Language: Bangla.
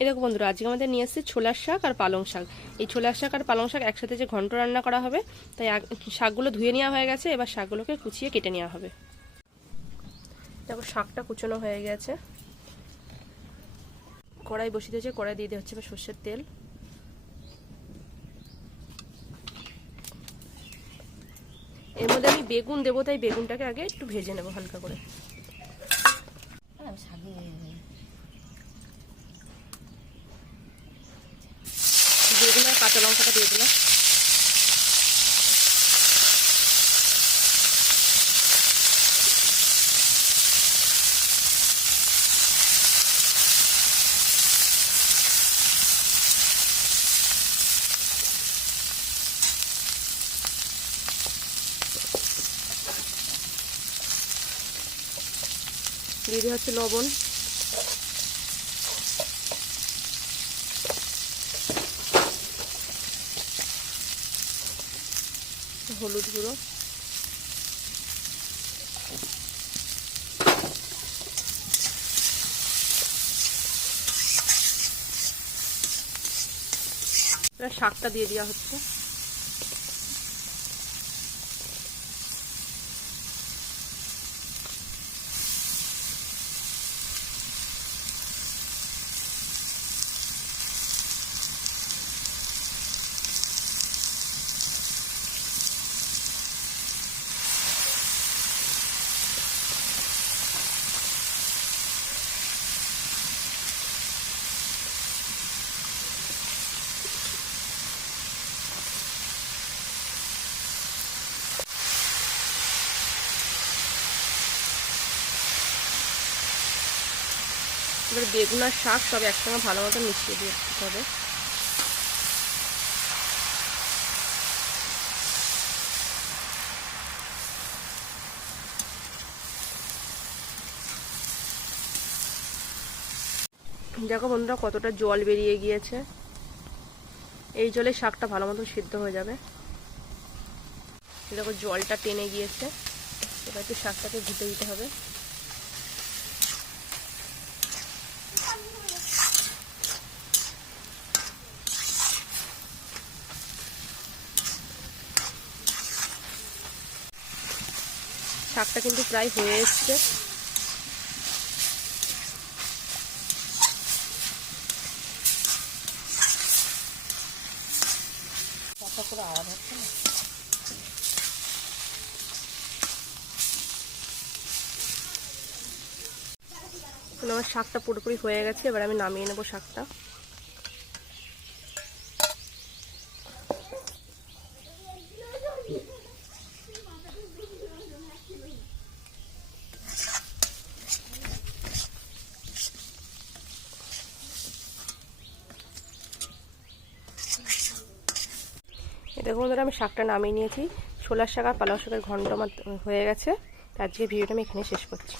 এই দেখো বন্ধুরা, আজকে আমাদের নিয়ে এসেছে ছোলার শাক আর পালং শাক। এই ছোলার শাক আর পালং শাক একসাথে যে ঘন্ট রান্না করা হবে, তাই শাকগুলো ধুয়ে নেওয়া হয়ে গেছে। এবার শাকগুলোকে কুচিয়ে কেটে নেওয়া হবে। দেখো শাকটা কুচনো হয়ে গেছে। কড়াই বসিয়ে দিয়েছে, কড়াই দিয়ে দেওয়া হচ্ছে এবার সর্ষের তেল। এর মধ্যে আমি বেগুন দেবো, তাই বেগুনটাকে আগে একটু ভেজে নেবো হালকা করে। বেগুন আর কাঁচা লঙ্কাটা দিয়ে দিলাম। দিয়ে দেওয়া হচ্ছে লবণ, হলুদ গুঁড়ো, এবার শাকটা দিয়ে দেওয়া হচ্ছে। এবার বেগুন আর শাক সব একসঙ্গে ভালো মতো মিশিয়ে দিতে হবে। দেখো বন্ধুরা কতটা জল বেরিয়ে গিয়েছে। এই জলে শাকটা ভালো মতো সিদ্ধ হয়ে যাবে। দেখো জলটা টেনে গিয়েছে। এবার একটু শাকটাকে ধুতে দিতে হবে। শাকটা কিন্তু প্রায় হয়ে এসছে। আমার শাকটা পুরোপুরি হয়ে গেছে। এবার আমি নামিয়ে নেবো শাকটা। দেখো বন্ধুরা, আমি শাকটা নামিয়ে নিয়েছি। ছোলার শাক আর পালং শাকের ঘন্ট আমার হয়ে গেছে। আজকে ভিডিওটা আমি এখানে শেষ করছি।